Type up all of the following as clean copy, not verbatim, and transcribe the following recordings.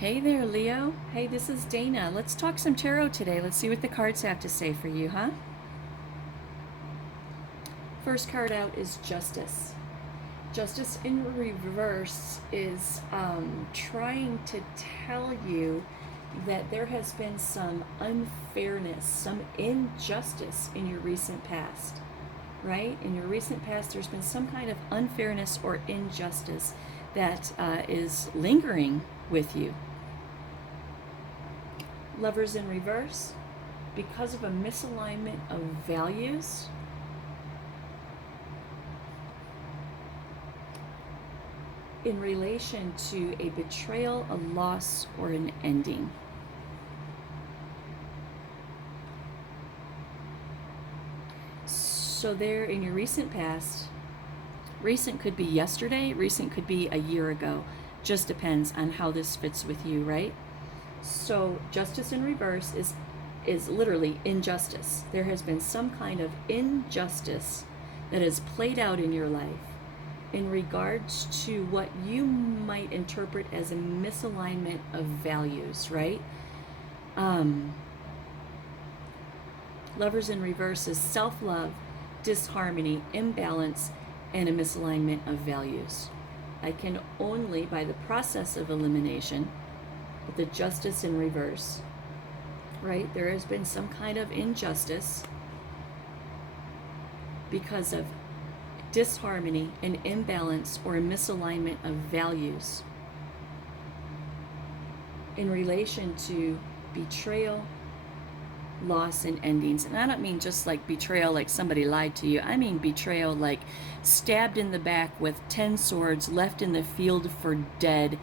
Hey there, Leo. Hey, this is Dana. Let's talk some tarot today. Let's see what the cards have to say for you, huh? First card out is Justice. Justice in reverse is trying to tell you that there has been some unfairness, some injustice in your recent past, right? In your recent past, there's been some kind of unfairness or injustice that is lingering with you. Lovers in reverse, because of a misalignment of values, in relation to a betrayal, a loss, or an ending. So there in your recent past, recent could be yesterday, recent could be a year ago, just depends on how this fits with you, right? So justice in reverse is literally injustice. There has been some kind of injustice that has played out in your life in regards to what you might interpret as a misalignment of values, right? Lovers in reverse is self-love, disharmony, imbalance, and a misalignment of values. I can only, by the process of elimination, with the justice in reverse, right? There has been some kind of injustice because of disharmony, an imbalance, or a misalignment of values in relation to betrayal, loss, and endings. And I don't mean just like betrayal like somebody lied to you. I mean betrayal like stabbed in the back with 10 swords, left in the field for dead,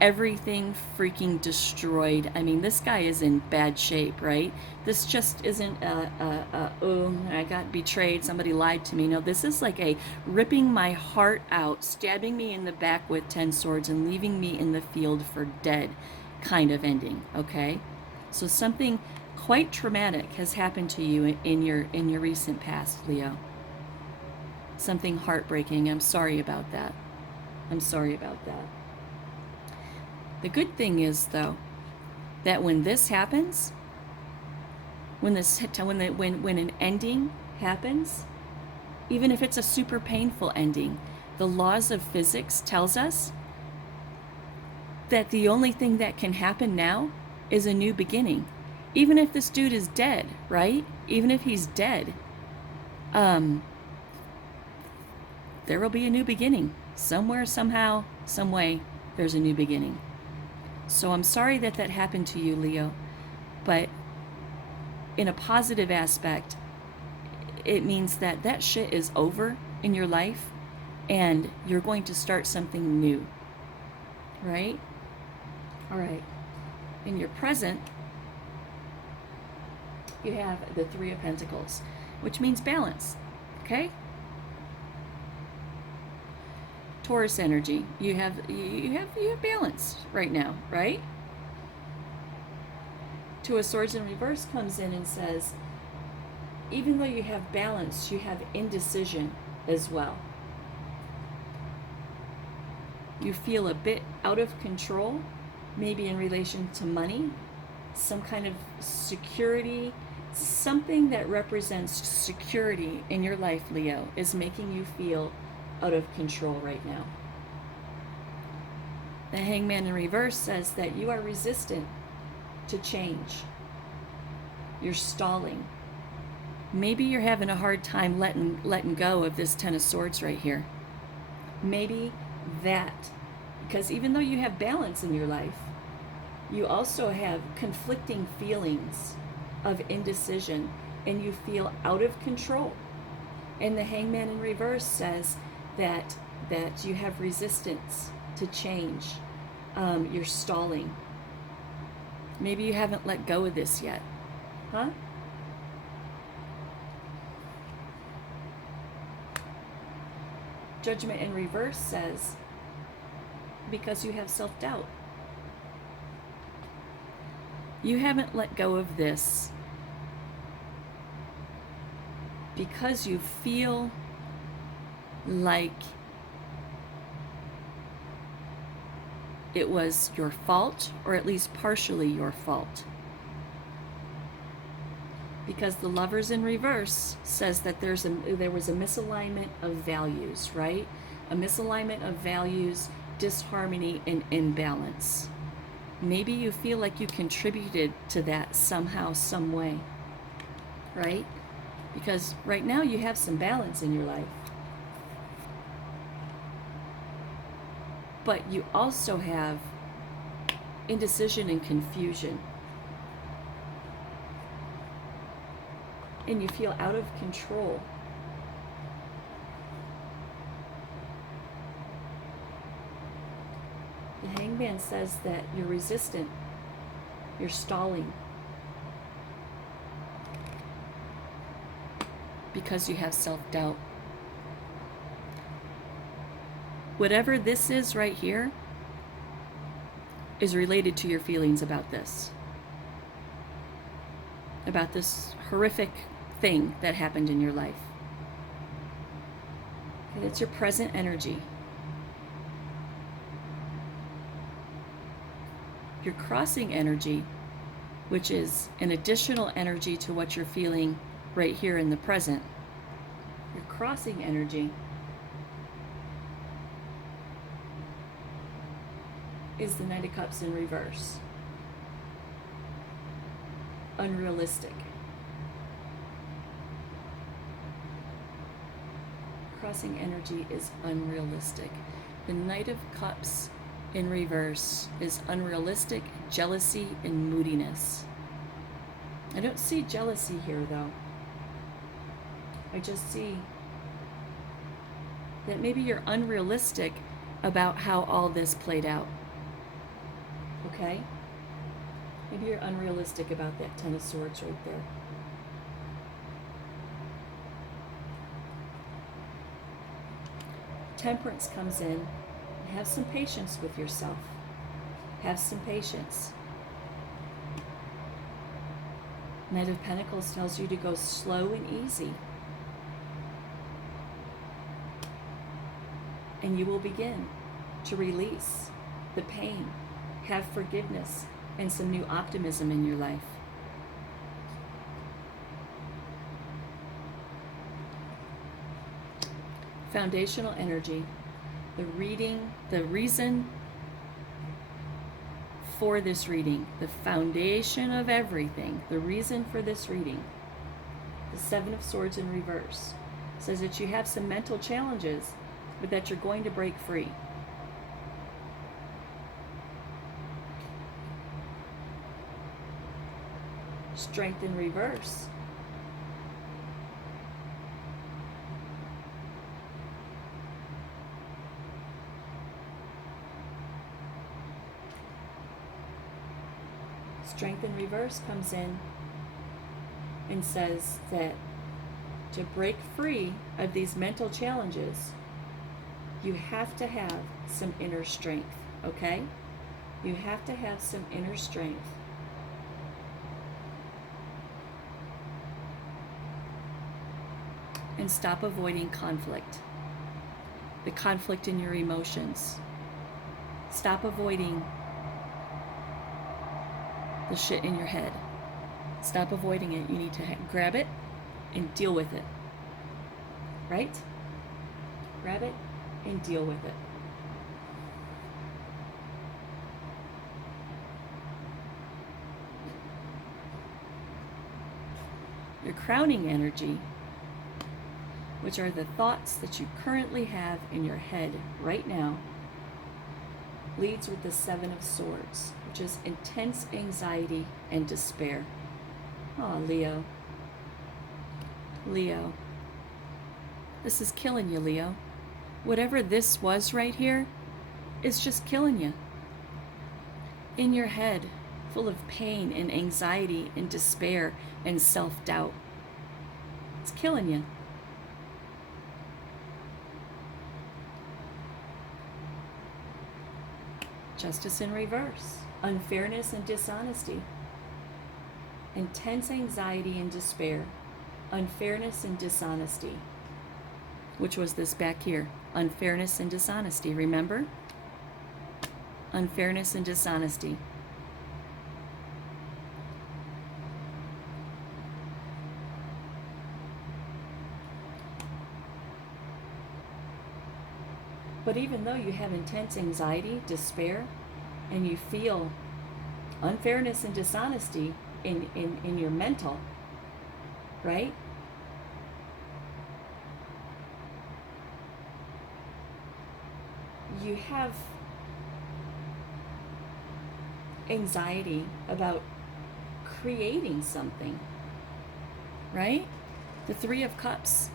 everything freaking destroyed. I mean, this guy is in bad shape, right? This just isn't oh, I got betrayed, somebody lied to me. No, this is like a ripping my heart out, stabbing me in the back with 10 swords and leaving me in the field for dead kind of ending, okay? So something quite traumatic has happened to you in your recent past, Leo. Something heartbreaking. I'm sorry about that. I'm sorry about that. The good thing is, though, that when this happens, when an ending happens, even if it's a super painful ending, the laws of physics tells us that the only thing that can happen now is a new beginning. Even if this dude is dead, right? Even if he's dead, there will be a new beginning. Somewhere, somehow, some way, there's a new beginning. So I'm sorry that that happened to you, Leo, but in a positive aspect, it means that that shit is over in your life and you're going to start something new, right? All right. In your present, you have the Three of Pentacles, which means balance, okay? Taurus energy, you have balance right now, right? Two of Swords in reverse comes in and says, even though you have balance, you have indecision as well. You feel a bit out of control, maybe in relation to money, some kind of security, something that represents security in your life, Leo, is making you feel out of control right now. The Hangman in reverse says that you are resistant to change. You're stalling. Maybe you're having a hard time letting go of this Ten of Swords right here. Maybe that, because even though you have balance in your life, you also have conflicting feelings of indecision and you feel out of control. And the Hangman in reverse says that you have resistance to change. You're stalling. Maybe you haven't let go of this yet. Huh? Judgment in reverse says, because you have self-doubt. You haven't let go of this because you feel like it was your fault, or at least partially your fault. Because the Lovers in reverse says that there was a misalignment of values, right? A misalignment of values, disharmony, and imbalance. Maybe you feel like you contributed to that somehow, some way, right? Because right now you have some balance in your life. But you also have indecision and confusion. And you feel out of control. The Hangman says that you're resistant, you're stalling, because you have self-doubt. Whatever this is right here is related to your feelings about this horrific thing that happened in your life. Okay, that's your present energy. Your crossing energy, which is an additional energy to what you're feeling right here in the present. Your crossing energy is the Knight of Cups in reverse. Unrealistic. Crossing energy is unrealistic. The Knight of Cups in reverse is unrealistic, jealousy, and moodiness. I don't see jealousy here, though. I just see that maybe you're unrealistic about how all this played out. Okay? Maybe you're unrealistic about that Ten of Swords right there. Temperance comes in. Have some patience with yourself. Have some patience. Knight of Pentacles tells you to go slow and easy. And you will begin to release the pain, have forgiveness, and some new optimism in your life. Foundational energy. The reason for this reading, the foundation of everything, the reason for this reading, the Seven of Swords in reverse, says that you have some mental challenges, but that you're going to break free. Strength in reverse. Strength in reverse comes in and says that to break free of these mental challenges, you have to have some inner strength, okay? You have to have some inner strength. And stop avoiding conflict. The conflict in your emotions. Stop avoiding the shit in your head. Stop avoiding it. You need to grab it and deal with it. Right? Grab it and deal with it. Your crowning energy, which are the thoughts that you currently have in your head right now, leads with the Seven of Swords, which is intense anxiety and despair. Oh, Leo. Leo. This is killing you, Leo. Whatever this was right here is just killing you. In your head, full of pain and anxiety and despair and self-doubt. It's killing you. Justice in reverse. Unfairness and dishonesty. Intense anxiety and despair. Unfairness and dishonesty. Which was this back here. Unfairness and dishonesty, remember? unfairness, and dishonesty. But even though you have intense anxiety, despair, and you feel unfairness and dishonesty in your mental, right? You have anxiety about creating something, right? The Three of Cups.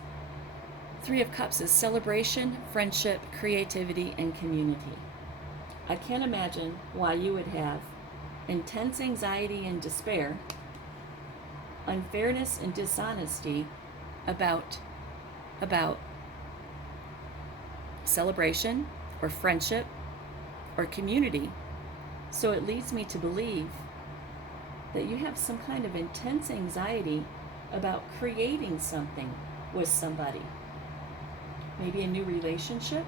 Three of Cups is celebration, friendship, creativity, and community. I can't imagine why you would have intense anxiety and despair, unfairness and dishonesty about celebration or friendship or community. So it leads me to believe that you have some kind of intense anxiety about creating something with somebody. Maybe a new relationship.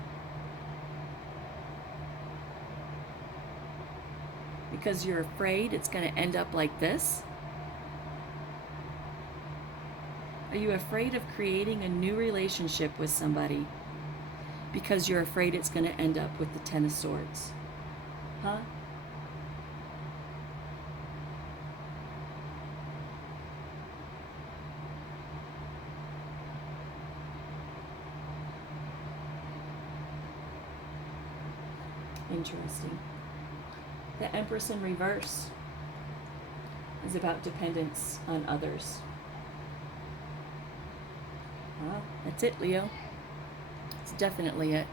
Because you're afraid it's going to end up like this. Are you afraid of creating a new relationship with somebody because you're afraid it's going to end up with the Ten of Swords? Huh? Interesting. The Empress in reverse is about dependence on others. Well, that's it, Leo. It's definitely it.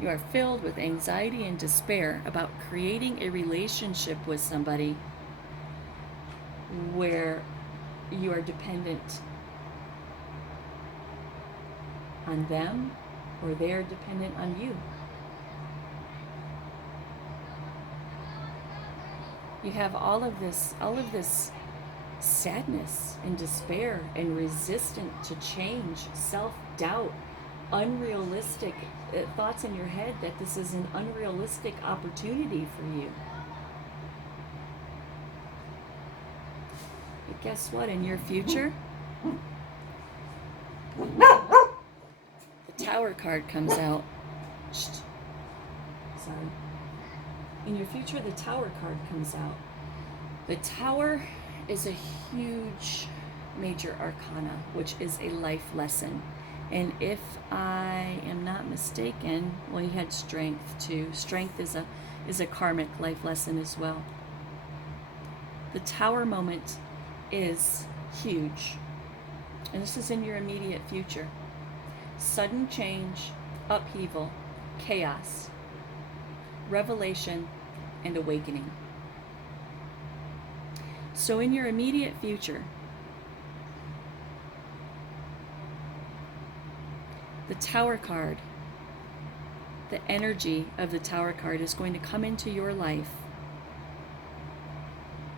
You are filled with anxiety and despair about creating a relationship with somebody where you are dependent on them or they're dependent on you. You have all of this sadness and despair and resistance to change, self-doubt, unrealistic thoughts in your head that this is an unrealistic opportunity for you. But guess what? In your future, the Tower card comes out. Sorry. In your future, the Tower card comes out. The Tower is a huge major arcana, which is a life lesson. And if I am not mistaken, well, you had strength too. Strength is a karmic life lesson as well. The Tower moment is huge. And this is in your immediate future. Sudden change, upheaval, chaos, revelation, and awakening. So in your immediate future, the Tower card, the energy of the Tower card is going to come into your life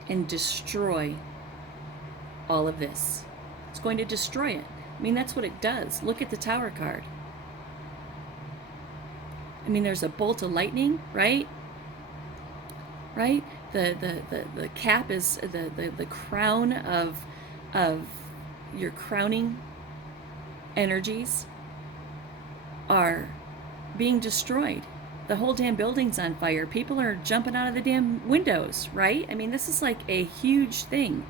and destroy all of this. It's going to destroy it. I mean, that's what it does. Look at the Tower card. I mean, there's a bolt of lightning, right? Right? The cap is the crown of your crowning energies are being destroyed. The whole damn building's on fire. People are jumping out of the damn windows, right? I mean, this is like a huge thing.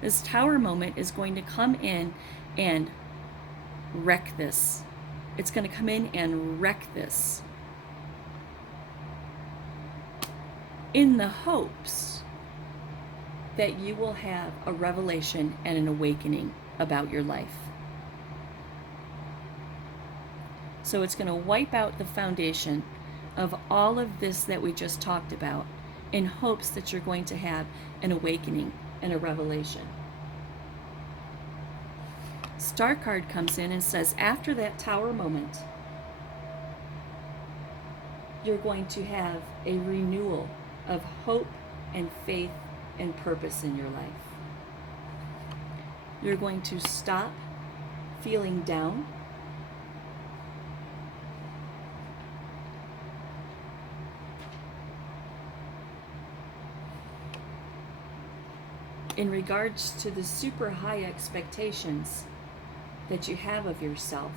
This Tower moment is going to come in and wreck this. It's going to come in and wreck this. In the hopes that you will have a revelation and an awakening about your life. So it's going to wipe out the foundation of all of this that we just talked about in hopes that you're going to have an awakening and a revelation. Star card comes in and says, after that Tower moment, you're going to have a renewal of hope and faith and purpose in your life. You're going to stop feeling down. in regards to the super high expectations that you have of yourself.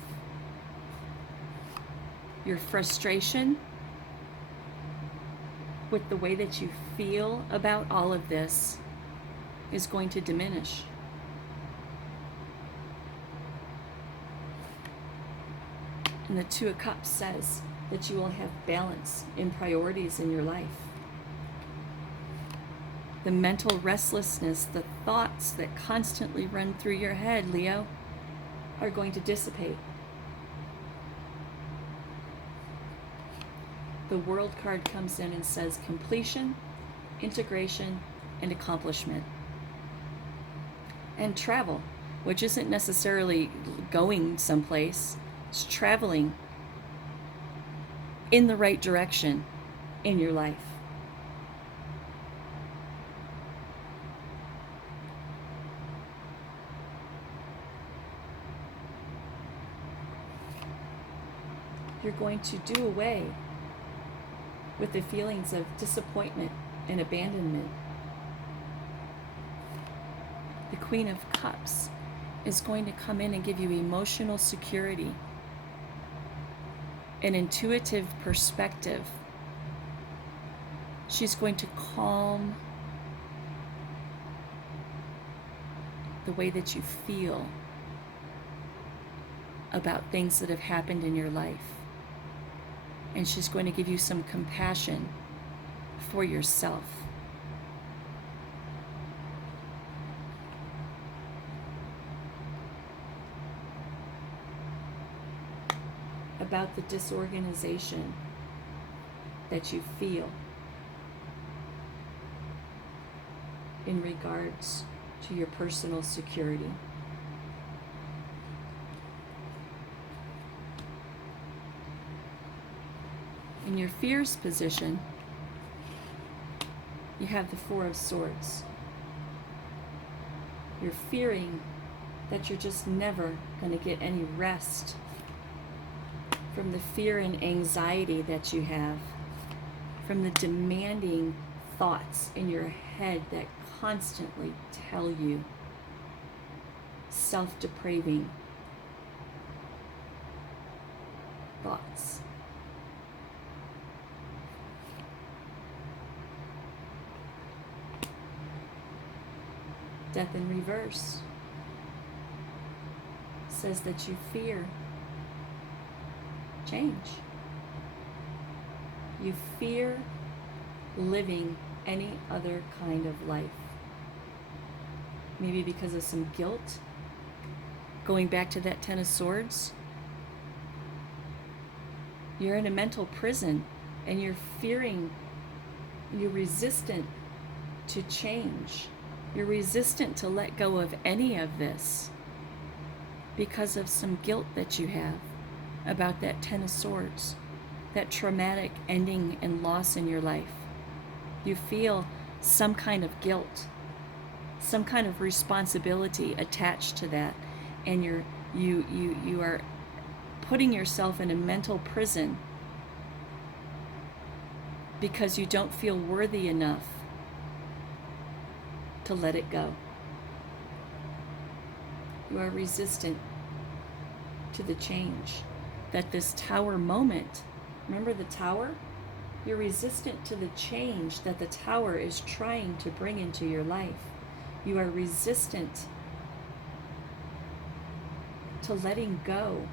Your frustration with the way that you feel about all of this is going to diminish. And the Two of Cups says that you will have balance in priorities in your life. The mental restlessness, the thoughts that constantly run through your head, Leo, are going to dissipate. The World card comes in and says completion, integration, and accomplishment. And travel, which isn't necessarily going someplace, it's traveling in the right direction in your life. You're going to do away with the feelings of disappointment and abandonment. The Queen of Cups is going to come in and give you emotional security, an intuitive perspective. She's going to calm the way that you feel about things that have happened in your life. And she's going to give you some compassion for yourself. About the disorganization that you feel in regards to your personal security. In your fears position, you have the Four of Swords. You're fearing that you're just never going to get any rest from the fear and anxiety that you have, from the demanding thoughts in your head that constantly tell you self-depraving thoughts. Death in reverse says that you fear change. You fear living any other kind of life. Maybe because of some guilt. Going back to that Ten of Swords. You're in a mental prison and you're fearing, you're resistant to change. You're resistant to let go of any of this because of some guilt that you have about that Ten of Swords, that traumatic ending and loss in your life. You feel some kind of guilt, some kind of responsibility attached to that, and you are putting yourself in a mental prison because you don't feel worthy enough to let it go. You are resistant to the change that this Tower moment, remember the Tower? You're resistant to the change that the Tower is trying to bring into your life. You are resistant to letting go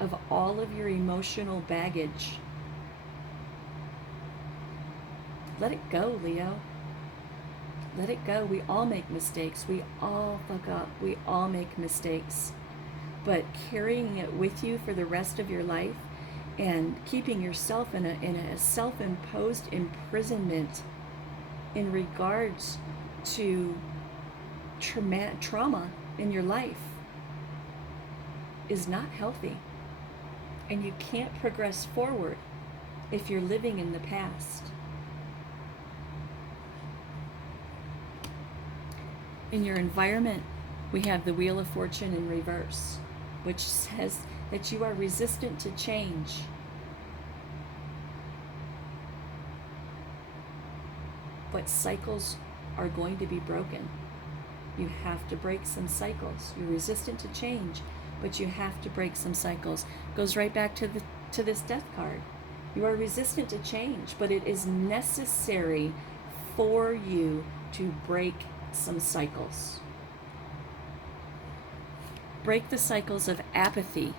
of all of your emotional baggage. Let it go, Leo. Let it go. We all make mistakes. We all fuck up. We all make mistakes. But carrying it with you for the rest of your life and keeping yourself in a self-imposed imprisonment in regards to trauma in your life is not healthy. And you can't progress forward if you're living in the past. In your environment, we have the Wheel of Fortune in reverse, which says that you are resistant to change. What cycles are going to be broken. You have to break some cycles. You're resistant to change, but you have to break some cycles. Goes right back to this death card. You are resistant to change, but it is necessary for you to break some cycles. Break the cycles of apathy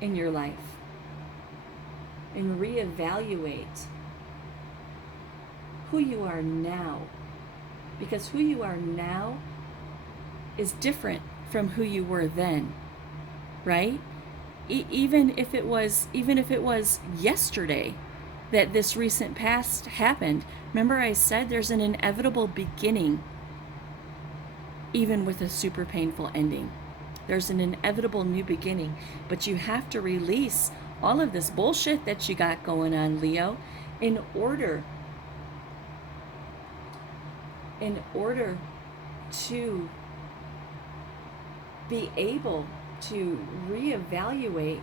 in your life and reevaluate who you are now, because who you are now is different from who you were then, right? Even if it was yesterday that this recent past happened, remember I said there's an inevitable beginning even with a super painful ending. There's an inevitable new beginning, but you have to release all of this bullshit that you got going on, Leo, in order to be able to reevaluate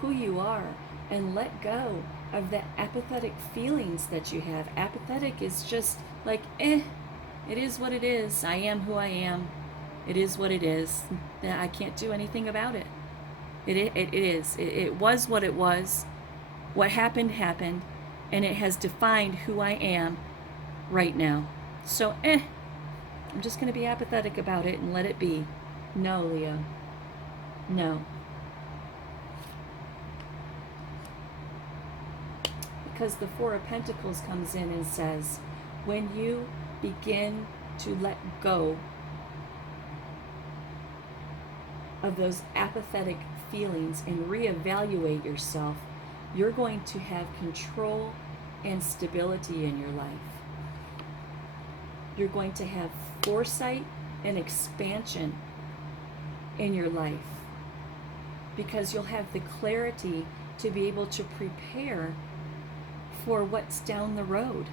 who you are and let go of the apathetic feelings that you have. Apathetic is just like, it is what it is. I am who I am. It is what it is. I can't do anything about it. It is. It was what it was. What happened, happened. And it has defined who I am right now. So, I'm just going to be apathetic about it and let it be. No, Leo. No. Because the Four of Pentacles comes in and says, when you begin to let go of those apathetic feelings and reevaluate yourself, you're going to have control and stability in your life. You're going to have foresight and expansion in your life because you'll have the clarity to be able to prepare for what's down the road,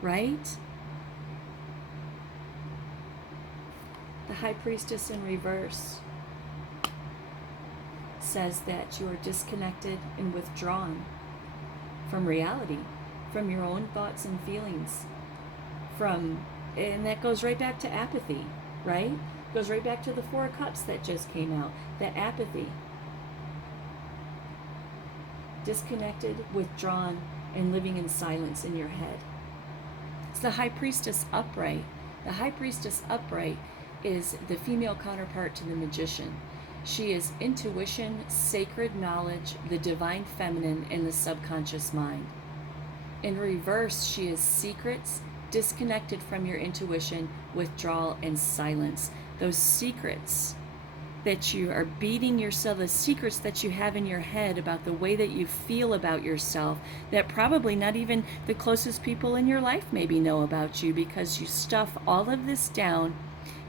right? The High Priestess in reverse says that you are disconnected and withdrawn from reality, from your own thoughts and feelings, and that goes right back to apathy, right? Goes right back to the Four of Cups that just came out, that apathy. Disconnected, withdrawn, and living in silence in your head. It's the High Priestess upright. The High Priestess upright is the female counterpart to the Magician. She is intuition, sacred knowledge, the divine feminine, and the subconscious mind. In reverse, she is secrets, disconnected from your intuition, withdrawal, and silence. Those secrets that you are beating yourself, the secrets that you have in your head about the way that you feel about yourself, that probably not even the closest people in your life maybe know about you, because you stuff all of this down.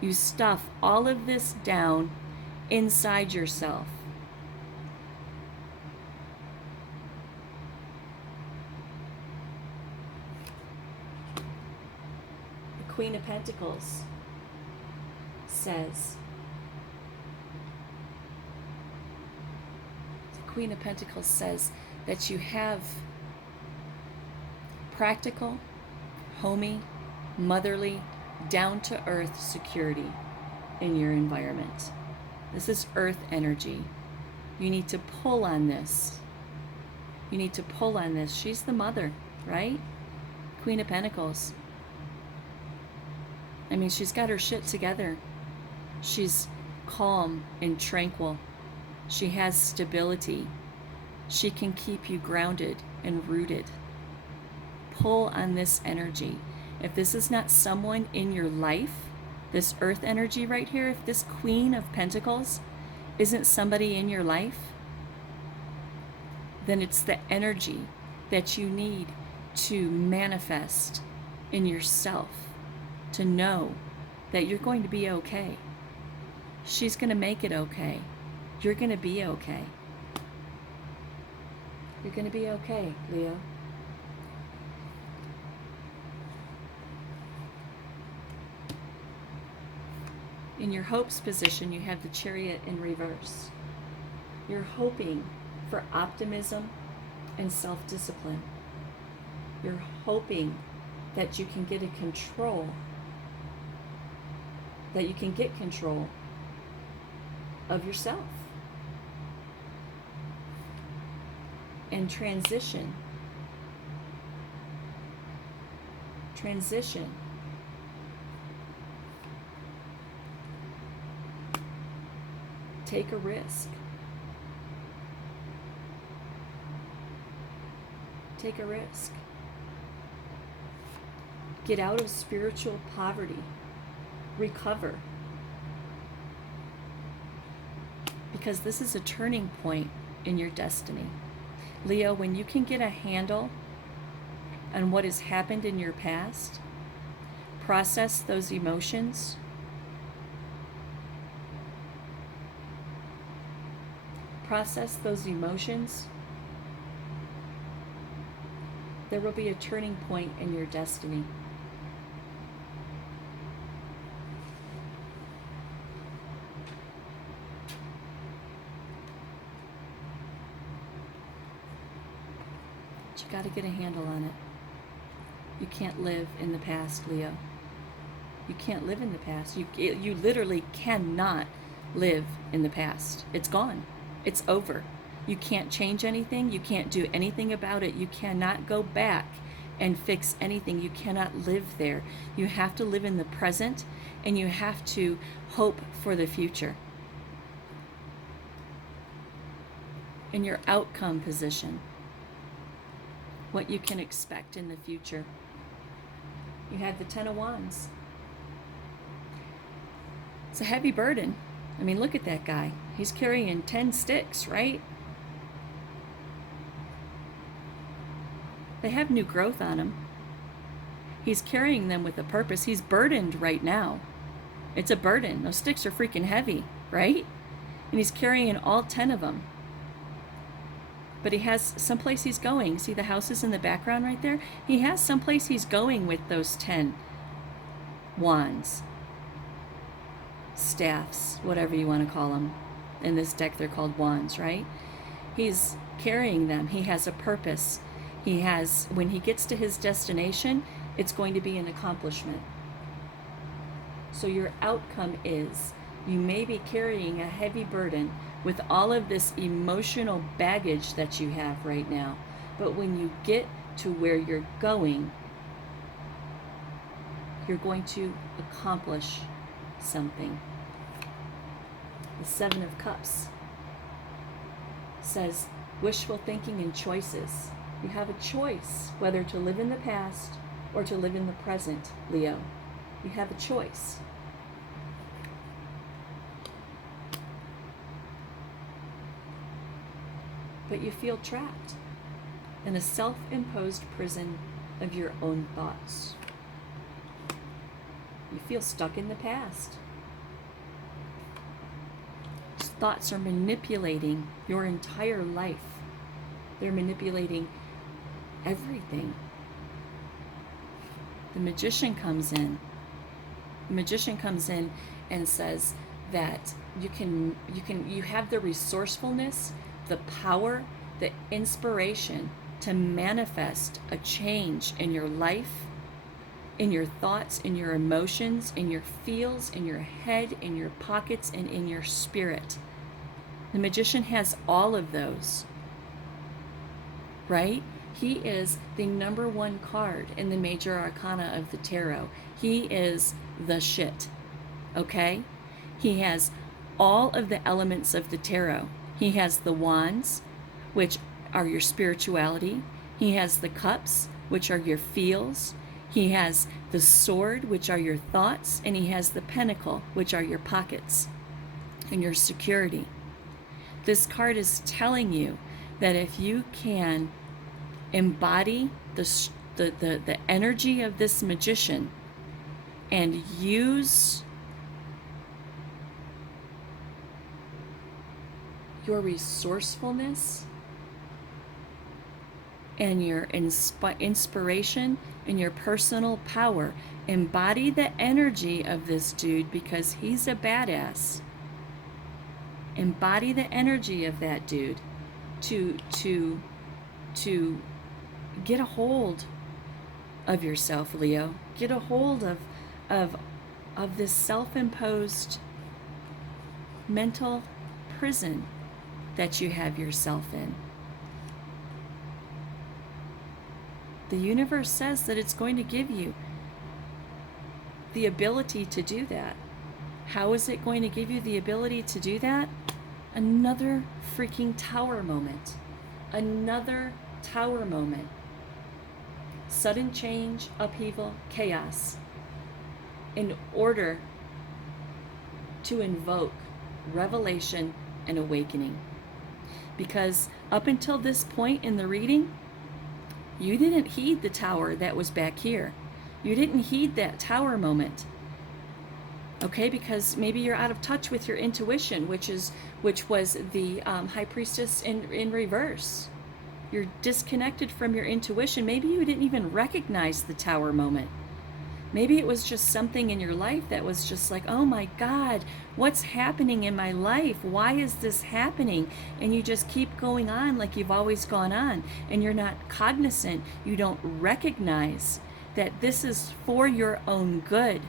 You stuff all of this down inside yourself. The Queen of Pentacles says, Queen of Pentacles says that you have practical, homey, motherly, down-to-earth security in your environment. This is earth energy. You need to pull on this. You need to pull on this. She's the mother, right? Queen of Pentacles. I mean, she's got her shit together. She's calm and tranquil. She has stability. She can keep you grounded and rooted. Pull on this energy. If this is not someone in your life, this earth energy right here, if this Queen of Pentacles isn't somebody in your life, then it's the energy that you need to manifest in yourself, to know that you're going to be okay. She's going to make it okay. You're going to be okay. You're going to be okay, Leo. In your hopes position, you have the Chariot in reverse. You're hoping for optimism and self-discipline. You're hoping that you can get a control that you can get control of yourself and transition. Take a risk. Take a risk. Get out of spiritual poverty. Recover. Because this is a turning point in your destiny. Leo, when you can get a handle on what has happened in your past, process those emotions, there will be a turning point in your destiny. But you got to get a handle on it. You can't live in the past, Leo. You can't live in the past. You literally cannot live in the past. It's gone. It's over. You can't change anything. You can't do anything about it. You cannot go back and fix anything. You cannot live there. You have to live in the present, and you have to hope for the future. In your outcome position, what you can expect in the future. You have the Ten of Wands. It's a heavy burden. I mean, look at that guy. He's carrying 10 sticks, right? They have new growth on him. He's carrying them with a purpose. He's burdened right now. It's a burden. Those sticks are freaking heavy, right? And he's carrying all 10 of them. But he has someplace he's going. See the houses in the background right there? He has someplace he's going with those 10 wands. Staffs, whatever you want to call them. In this deck, they're called wands, right? He's carrying them. He has a purpose. He has, when he gets to his destination, it's going to be an accomplishment. So your outcome is, you may be carrying a heavy burden with all of this emotional baggage that you have right now. But when you get to where you're going to accomplish something. The Seven of Cups says wishful thinking and choices. You have a choice whether to live in the past or to live in the present, Leo. You have a choice. But you feel trapped in a self-imposed prison of your own thoughts. You feel stuck in the past. These thoughts are manipulating your entire life. They're manipulating everything. The magician comes in. The magician comes in and says that you have the resourcefulness, the power, the inspiration to manifest a change in your life, in your thoughts, in your emotions, in your feels, in your head, in your pockets, and in your spirit. The magician has all of those, right? He is the number one card in the major arcana of the tarot. He is the shit, okay? He has all of the elements of the tarot. He has the wands, which are your spirituality. He has the cups, which are your feels. He has the sword, which are your thoughts. And he has the pentacle, which are your pockets and your security. This card is telling you that if you can embody the energy of this magician and use your resourcefulness and your inspiration and your personal power, embody the energy of this dude because he's a badass. Embody the energy of that dude to get a hold of yourself, Leo. Get a hold of of this self-imposed mental prison that you have yourself in. The universe says that it's going to give you the ability to do that. How is it going to give you the ability to do that? Another freaking tower moment. Another tower moment. Sudden change, upheaval, chaos, in order to invoke revelation and awakening. Because up until this point in the reading, you didn't heed the tower that was back here. You didn't heed that tower moment. Okay, because maybe you're out of touch with your intuition, which was the High Priestess in reverse. You're disconnected from your intuition. Maybe you didn't even recognize the tower moment. Maybe it was just something in your life that was just like, oh my God, what's happening in my life? Why is this happening? And you just keep going on like you've always gone on, and you're not cognizant. You don't recognize that this is for your own good,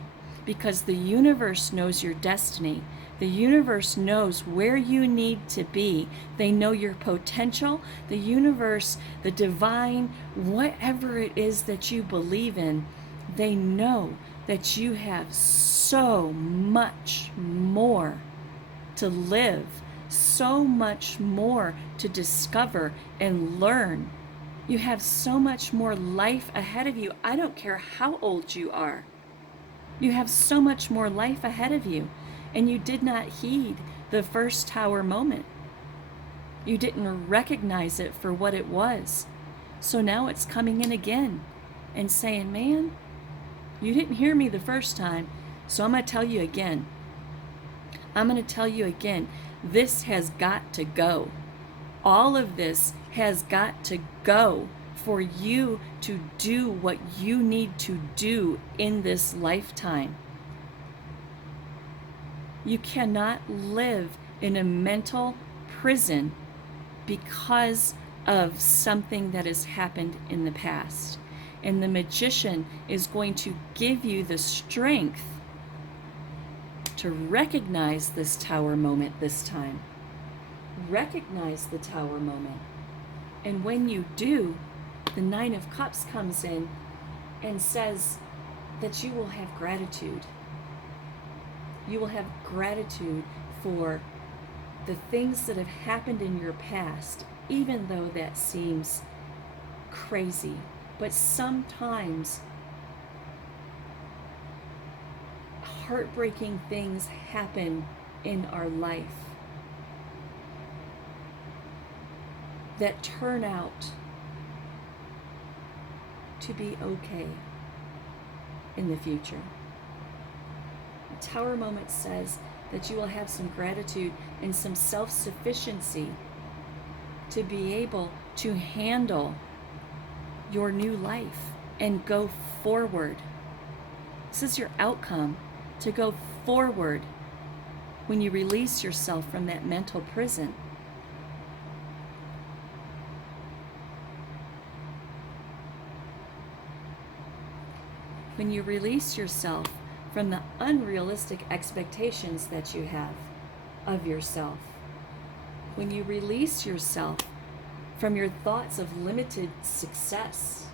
because the universe knows your destiny. The universe knows where you need to be. They know your potential. The universe, the divine, whatever it is that you believe in, they know that you have so much more to live, so much more to discover and learn. You have so much more life ahead of you. I don't care how old you are. You have so much more life ahead of you, and you did not heed the first tower moment. You didn't recognize it for what it was. So now it's coming in again and saying, man, you didn't hear me the first time, so I'm going to tell you again. I'm going to tell you again. This has got to go. All of this has got to go for you to do what you need to do in this lifetime. You cannot live in a mental prison because of something that has happened in the past. And the magician is going to give you the strength to recognize this tower moment this time. Recognize the tower moment. And when you do, the Nine of Cups comes in and says that you will have gratitude. You will have gratitude for the things that have happened in your past, even though that seems crazy. But sometimes heartbreaking things happen in our life that turn out to be okay in the future. The Tower moment says that you will have some gratitude and some self-sufficiency to be able to handle your new life and go forward. This is your outcome, to go forward when you release yourself from that mental prison. When you release yourself from the unrealistic expectations that you have of yourself. When you release yourself from your thoughts of limited success,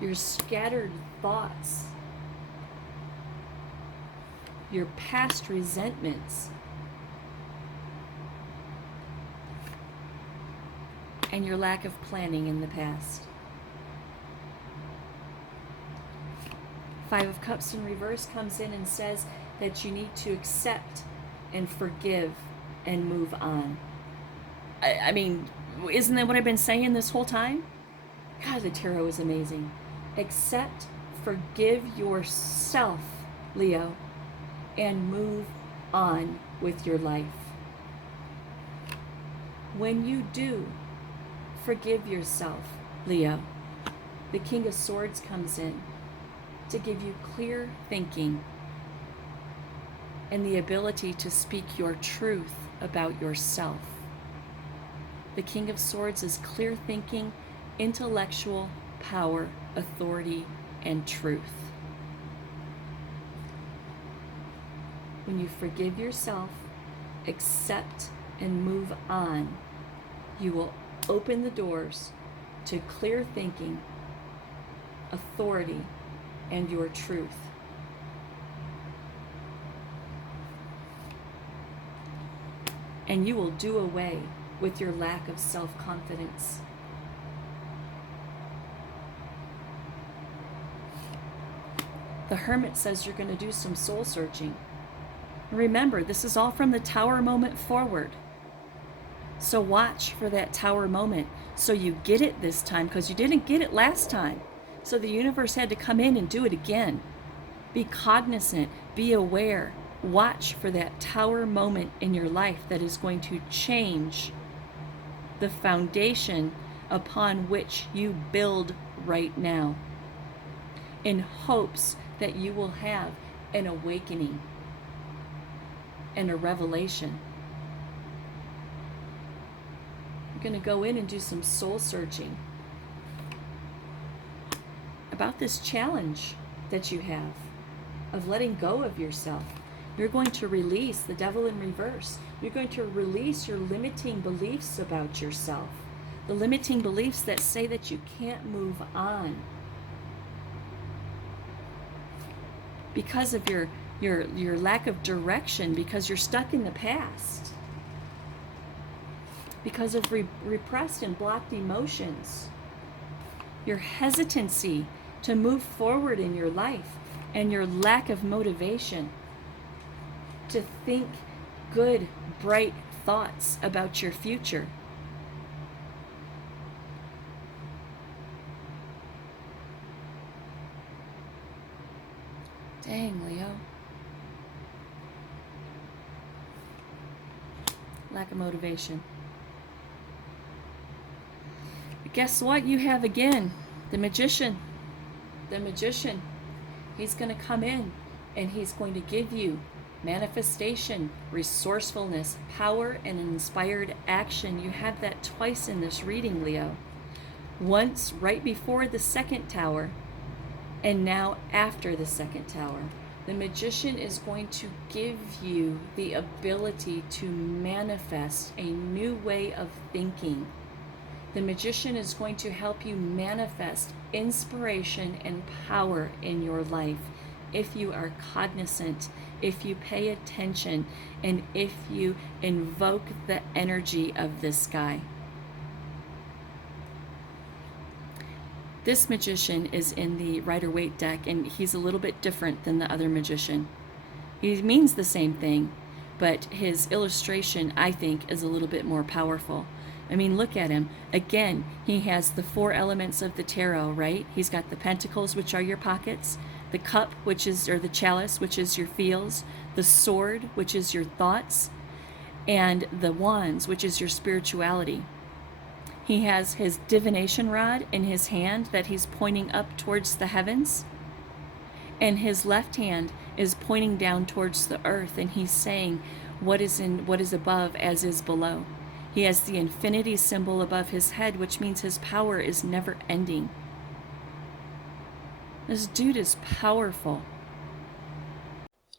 your scattered thoughts, your past resentments, and your lack of planning in the past. Five of Cups in reverse comes in and says that you need to accept and forgive and move on. I mean, isn't that what I've been saying this whole time? God, the tarot is amazing. Accept, forgive yourself, Leo, and move on with your life. When you do forgive yourself, Leo, the King of Swords comes in to give you clear thinking and the ability to speak your truth about yourself. The King of Swords is clear thinking, intellectual power, authority, and truth. when you forgive yourself, accept, and move on, you will open the doors to clear thinking, authority, and your truth. And you will do away with your lack of self-confidence. The Hermit says you're going to do some soul searching. Remember, this is all from the Tower moment forward. So watch for that Tower moment so you get it this time, because you didn't get it last time. So the universe had to come in and do it again. Be cognizant, be aware. Watch for that Tower moment in your life that is going to change the foundation upon which you build right now, in hopes that you will have an awakening and a revelation. You're going to go in and do some soul searching about this challenge that you have of letting go of yourself. You're going to release the devil in reverse. You're going to release your limiting beliefs about yourself. The limiting beliefs that say that you can't move on because of your lack of direction, because you're stuck in the past, because of repressed and blocked emotions, your hesitancy to move forward in your life, and your lack of motivation to think good, bright thoughts about your future. Dang, Leo. Lack of motivation. But guess what you have again? The Magician. The Magician. He's going to come in and he's going to give you manifestation, resourcefulness, power, and inspired action. You have that twice in this reading, Leo. Once right before the second tower, and now after the second tower. The Magician is going to give you the ability to manifest a new way of thinking. The Magician is going to help you manifest inspiration and power in your life if you are cognizant, if you pay attention, and if you invoke the energy of this guy. This Magician is in the Rider-Waite deck, and he's a little bit different than the other Magician. He means the same thing, but his illustration, I think, is a little bit more powerful. I mean, look at him. Again, he has the 4 elements of the tarot, right? He's got the pentacles, which are your pockets, the cup, which is, or the chalice, which is your feels, the sword, which is your thoughts, and the wands, which is your spirituality. He has his divination rod in his hand that he's pointing up towards the heavens, and his left hand is pointing down towards the earth, and he's saying what is above as is below. He has the infinity symbol above his head, which means his power is never ending. This dude is powerful.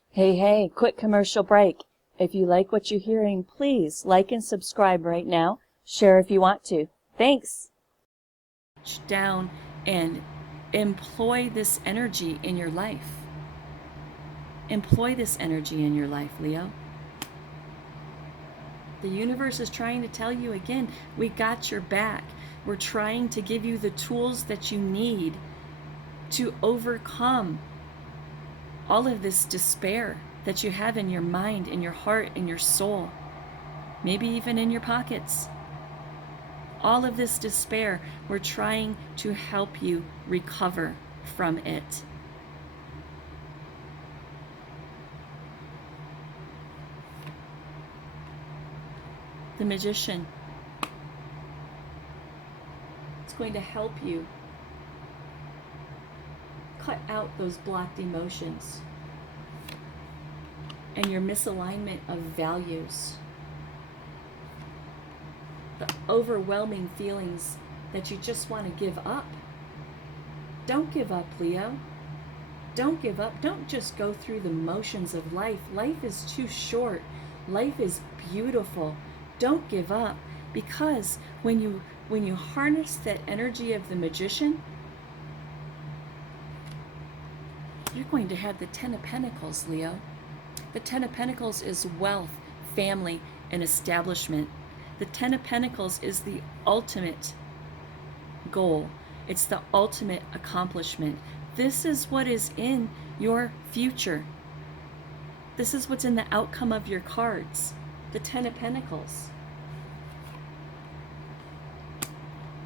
Hey, quick commercial break. If you like what you're hearing, please like and subscribe right now. Share if you want to. Thanks. Down and employ this energy in your life. Employ this energy in your life, Leo. The universe is trying to tell you again, we got your back. We're trying to give you the tools that you need to overcome all of this despair that you have in your mind, in your heart, in your soul, maybe even in your pockets. All of this despair, we're trying to help you recover from it. The Magician. It's going to help you cut out those blocked emotions and your misalignment of values. The overwhelming feelings that you just want to give up. Don't give up, Leo. Don't give up. Don't just go through the motions of life. Life is too short. Life is beautiful. Don't give up, because when you harness that energy of the magician, you're going to have the Ten of Pentacles, Leo. The Ten of Pentacles is wealth, family, and establishment. The Ten of Pentacles is the ultimate goal. It's the ultimate accomplishment. This is what is in your future. This is what's in the outcome of your cards. The Ten of Pentacles.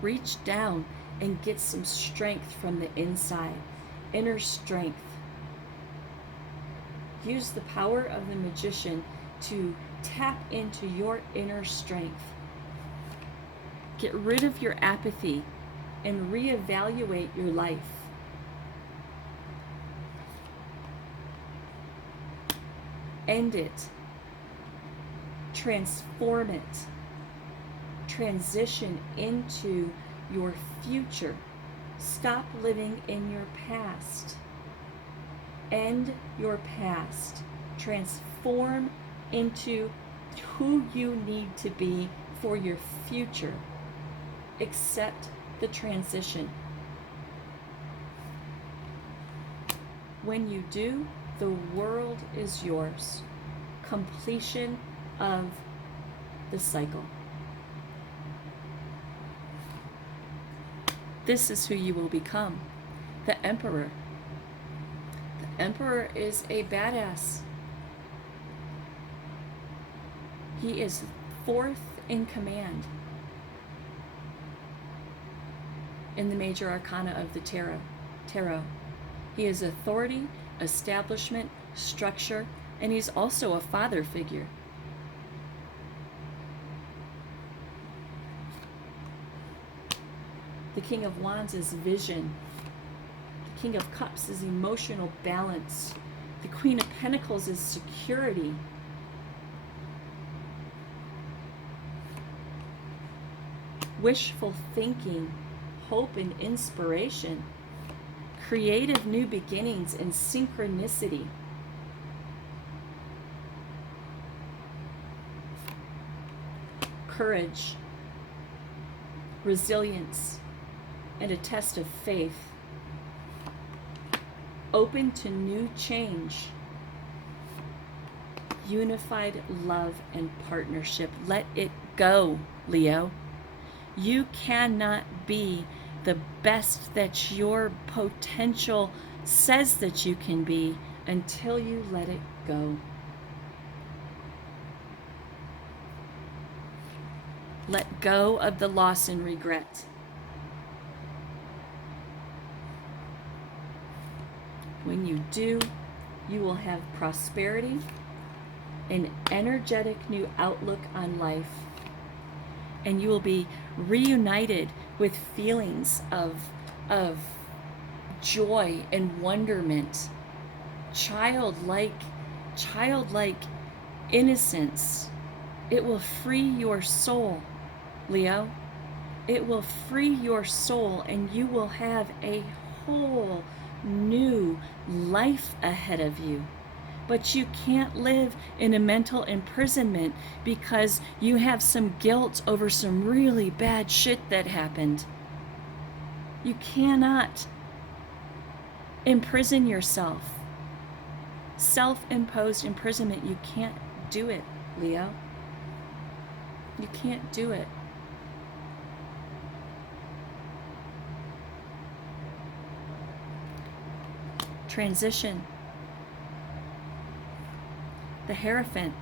Reach down and get some strength from the inside. Inner strength. Use the power of the magician to tap into your inner strength. Get rid of your apathy and reevaluate your life. End it. Transform it. Transition into your future. Stop living in your past. End your past. Transform into who you need to be for your future. Accept the transition. When you do, the world is yours. Completion of the cycle. This is who you will become. The Emperor. The Emperor is a badass. He is fourth in command in the major arcana of the tarot. He is authority, establishment, structure, and he's also a father figure. The King of Wands is vision. The King of Cups is emotional balance. The Queen of Pentacles is security. Wishful thinking, hope and inspiration. Creative new beginnings and synchronicity. Courage, resilience, and a test of faith. Open to new change. Unified love and partnership. Let it go, Leo. You cannot be the best that your potential says that you can be until you let it go. Let go of the loss and regret. When you do, you will have prosperity, an energetic new outlook on life, and you will be reunited with feelings of joy and wonderment, childlike innocence. It will free your soul, Leo. It will free your soul, and you will have a whole new life ahead of you. But you can't live in a mental imprisonment because you have some guilt over some really bad shit that happened. You cannot imprison yourself. Self-imposed imprisonment, you can't do it, Leo. You can't do it. Transition. The Hierophant.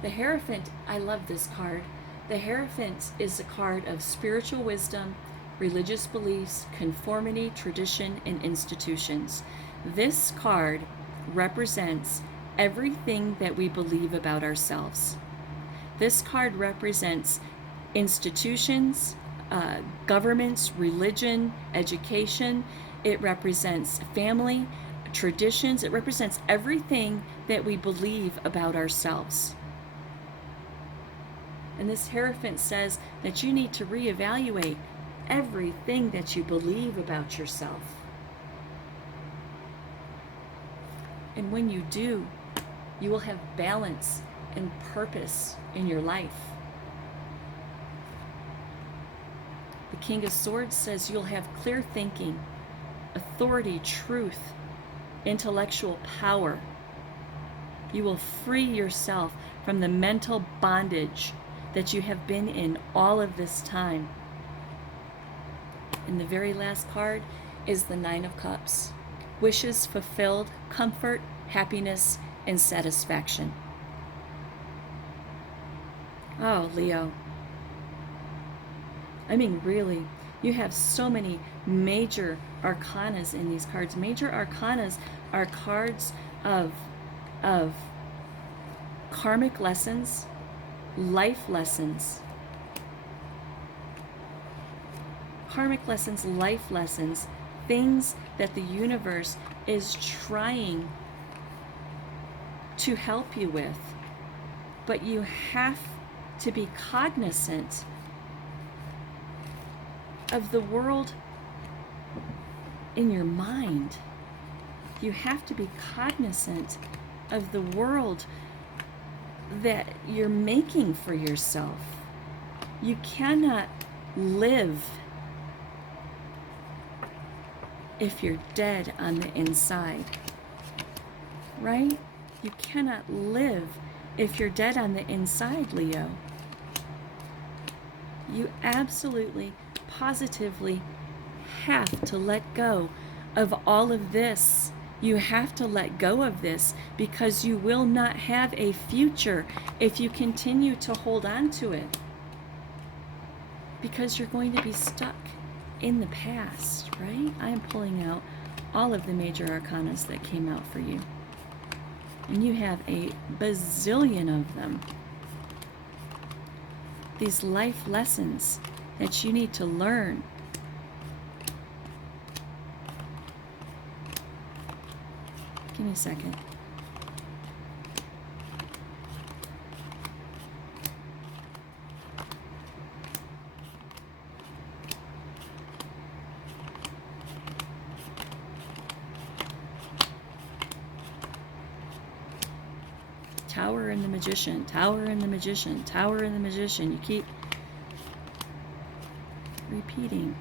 The Hierophant, I love this card. The Hierophant is a card of spiritual wisdom, religious beliefs, conformity, tradition, and institutions. This card represents everything that we believe about ourselves. This card represents institutions, governments, religion, education. It represents family, traditions. It represents everything that we believe about ourselves. And this Hierophant says that you need to reevaluate everything that you believe about yourself. And when you do, you will have balance and purpose in your life. The King of Swords says you'll have clear thinking, authority, truth, intellectual power. You will free yourself from the mental bondage that you have been in all of this time. And the very last card is the Nine of Cups. Wishes fulfilled, comfort, happiness, and satisfaction. Oh, Leo. I mean, really, you have so many major arcanas in these cards. Major arcanas are cards of karmic lessons, life lessons. Karmic lessons, life lessons, things that the universe is trying to help you with. But you have to be cognizant of the world in your mind. You have to be cognizant of the world that you're making for yourself. You cannot live if you're dead on the inside, right? You cannot live if you're dead on the inside, Leo. You absolutely, positively have to let go of all of this. You have to let go of this because you will not have a future if you continue to hold on to it. Because you're going to be stuck in the past, right? I am pulling out all of the major arcanas that came out for you. And you have a bazillion of them. These life lessons that you need to learn. Give me a second. Tower and the Magician, Tower and the Magician, Tower and the Magician. You keep repeating.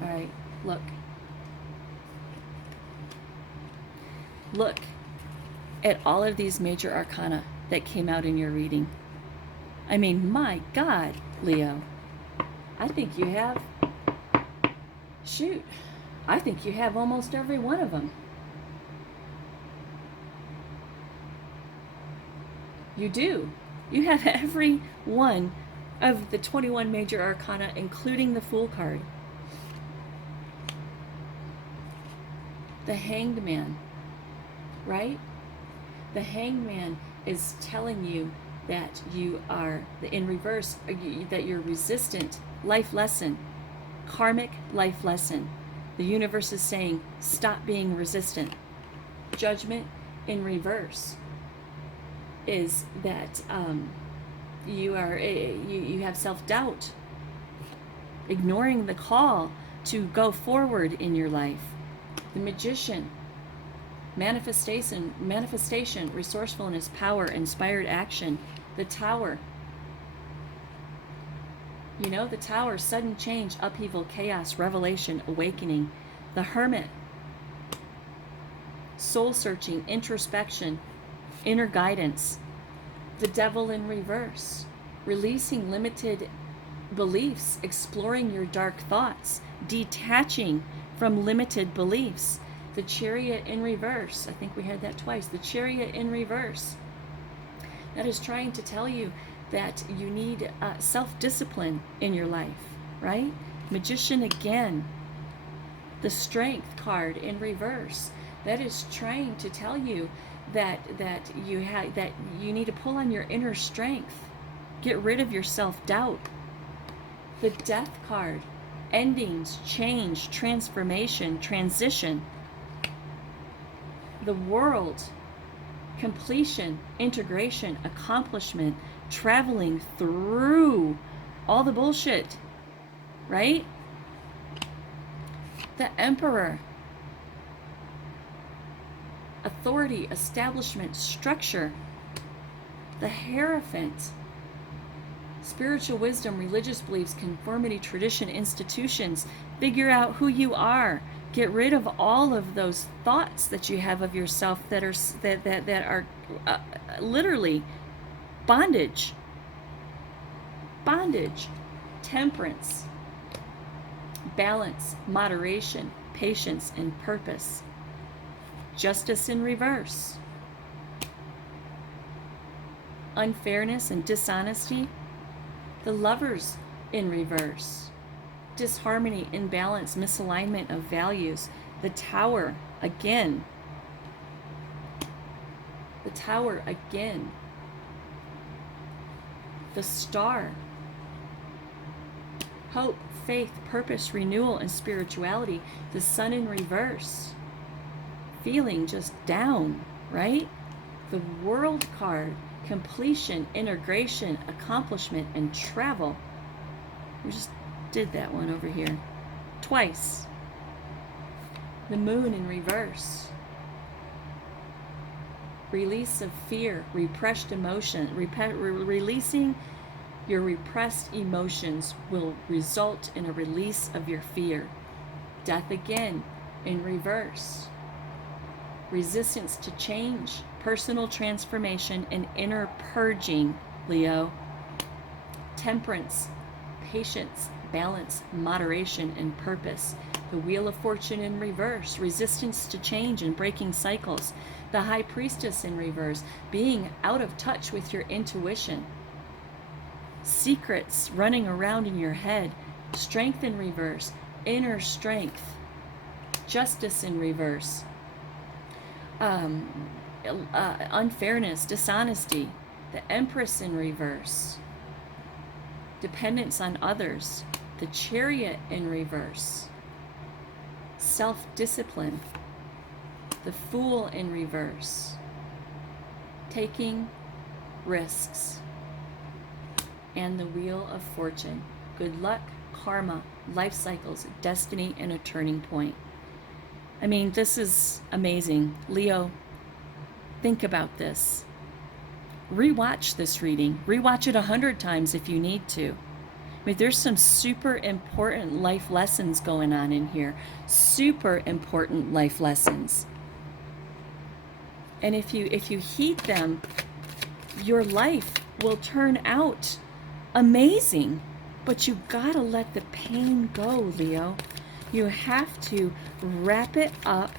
All right, look. Look at all of these major arcana that came out in your reading. I mean, my God, Leo. I think you have, shoot, I think you have almost every one of them. You do. You have every one of the 21 major arcana, including the Fool card. The Hanged Man, right? The Hanged Man is telling you that you are, in reverse, that you're resistant. Life lesson. Karmic life lesson. The universe is saying, stop being resistant. Judgment in reverse is that you have self-doubt, ignoring the call to go forward in your life. The Magician, manifestation, resourcefulness, power, inspired action. The Tower. You know, the Tower, sudden change, upheaval, chaos, revelation, awakening. The Hermit, soul searching, introspection, inner guidance. The Devil in reverse, releasing limited beliefs, exploring your dark thoughts, detaching from limited beliefs. The Chariot in reverse, I think we had that twice. The Chariot in reverse, that is trying to tell you that you need self-discipline in your life, right? Magician again. The Strength card in reverse, that is trying to tell you that you need to pull on your inner strength. Get rid of your self-doubt. The Death card, endings, change, transformation, transition. The World, completion, integration, accomplishment, traveling through all the bullshit, right? The Emperor. Authority, establishment, structure. The Hierophant. Spiritual wisdom, religious beliefs, conformity, tradition, institutions. Figure out who you are. Get rid of all of those thoughts that you have of yourself that are literally bondage. Bondage. Temperance. Balance, moderation, patience, and purpose. Justice in reverse. Unfairness and dishonesty. The Lovers in reverse. Disharmony, imbalance, misalignment of values. The Tower again. The Tower again. The Star. Hope, faith, purpose, renewal, and spirituality. The Sun in reverse. Feeling just down, right? The World card. Completion, integration, accomplishment, and travel. We just did that one over here twice. The Moon in reverse. Release of fear, repressed emotion. Releasing your repressed emotions will result in a release of your fear. Death again in reverse. Resistance to change, personal transformation, and inner purging, Leo. Temperance, patience, balance, moderation, and purpose. The Wheel of Fortune in reverse. Resistance to change and breaking cycles. The High Priestess in reverse. Being out of touch with your intuition. Secrets running around in your head. Strength in reverse. Inner strength. Justice in reverse. Unfairness, dishonesty. The Empress in reverse. Dependence on others. The Chariot in reverse. Self-discipline. The Fool in reverse. Taking risks. And the Wheel of Fortune. Good luck, karma, life cycles, destiny, and a turning point. I mean, this is amazing. Leo, think about this. Rewatch this reading. Rewatch it 100 times if you need to. I mean, there's some super important life lessons going on in here. Super important life lessons. And if you heed them, your life will turn out amazing. But you gotta let the pain go, Leo. You have to wrap it up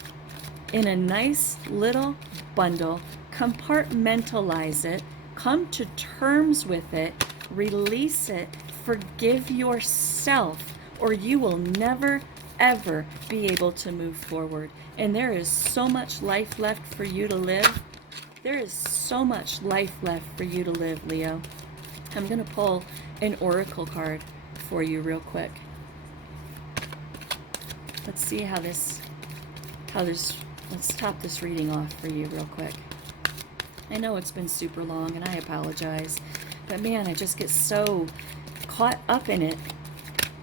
in a nice little bundle, compartmentalize it, come to terms with it, release it, forgive yourself, or you will never, ever be able to move forward. And there is so much life left for you to live. There is so much life left for you to live, Leo. I'm going to pull an oracle card for you real quick. Let's see how this, let's top this reading off for you real quick. I know it's been super long and I apologize, but man, I just get so caught up in it.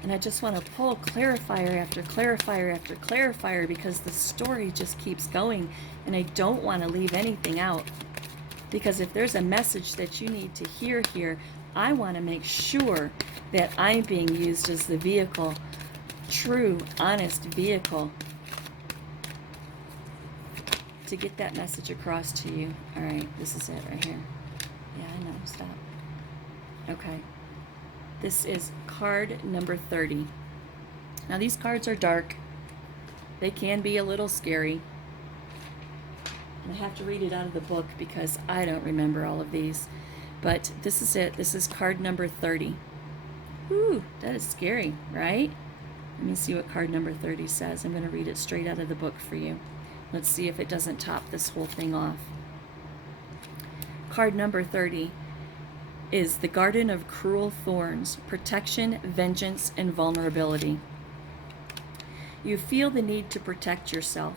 And I just want to pull clarifier after clarifier after clarifier because the story just keeps going and I don't want to leave anything out. Because if there's a message that you need to hear here, I want to make sure that I'm being used as the vehicle, true, honest vehicle to get that message across to you. All right, this is it right here. Yeah, I know, stop. Okay. This is card number 30. Now these cards are dark. They can be a little scary. And I have to read it out of the book because I don't remember all of these. But this is it. This is card number 30. Ooh, that is scary, right? Let me see what card number 30 says. I'm going to read it straight out of the book for you. Let's see if it doesn't top this whole thing off. Card number 30 is the Garden of Cruel Thorns, protection, vengeance, and vulnerability. You feel the need to protect yourself.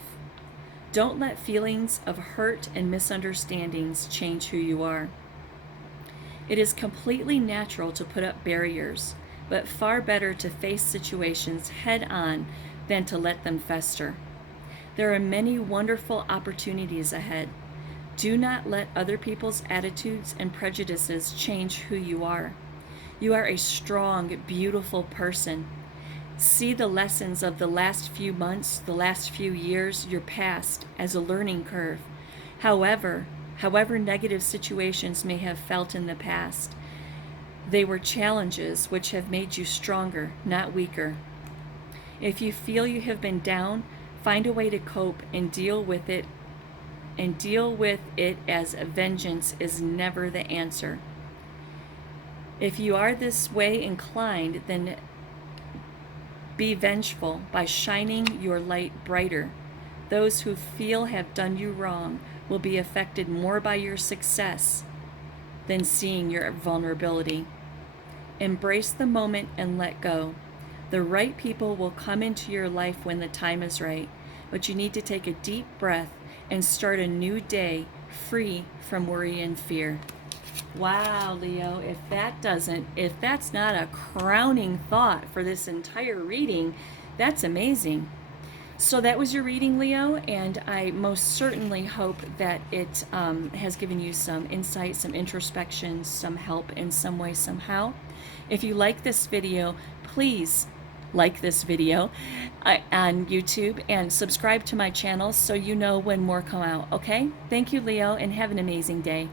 Don't let feelings of hurt and misunderstandings change who you are. It is completely natural to put up barriers, but far better to face situations head on than to let them fester. There are many wonderful opportunities ahead. Do not let other people's attitudes and prejudices change who you are. You are a strong, beautiful person. See the lessons of the last few months, the last few years, your past, as a learning curve. However negative situations may have felt in the past, they were challenges which have made you stronger, not weaker. If you feel you have been down, find a way to cope and deal with it as vengeance is never the answer. If you are this way inclined, then be vengeful by shining your light brighter. Those who feel have done you wrong will be affected more by your success than seeing your vulnerability. Embrace the moment and let go. The right people will come into your life when the time is right, but you need to take a deep breath and start a new day free from worry and fear. Wow, Leo, if that's not a crowning thought for this entire reading, that's amazing. So that was your reading, Leo, and I most certainly hope that it has given you some insight, some introspection, some help in some way, somehow. If you like this video, please like this video on YouTube and subscribe to my channel so you know when more come out, okay? Thank you, Leo, and have an amazing day.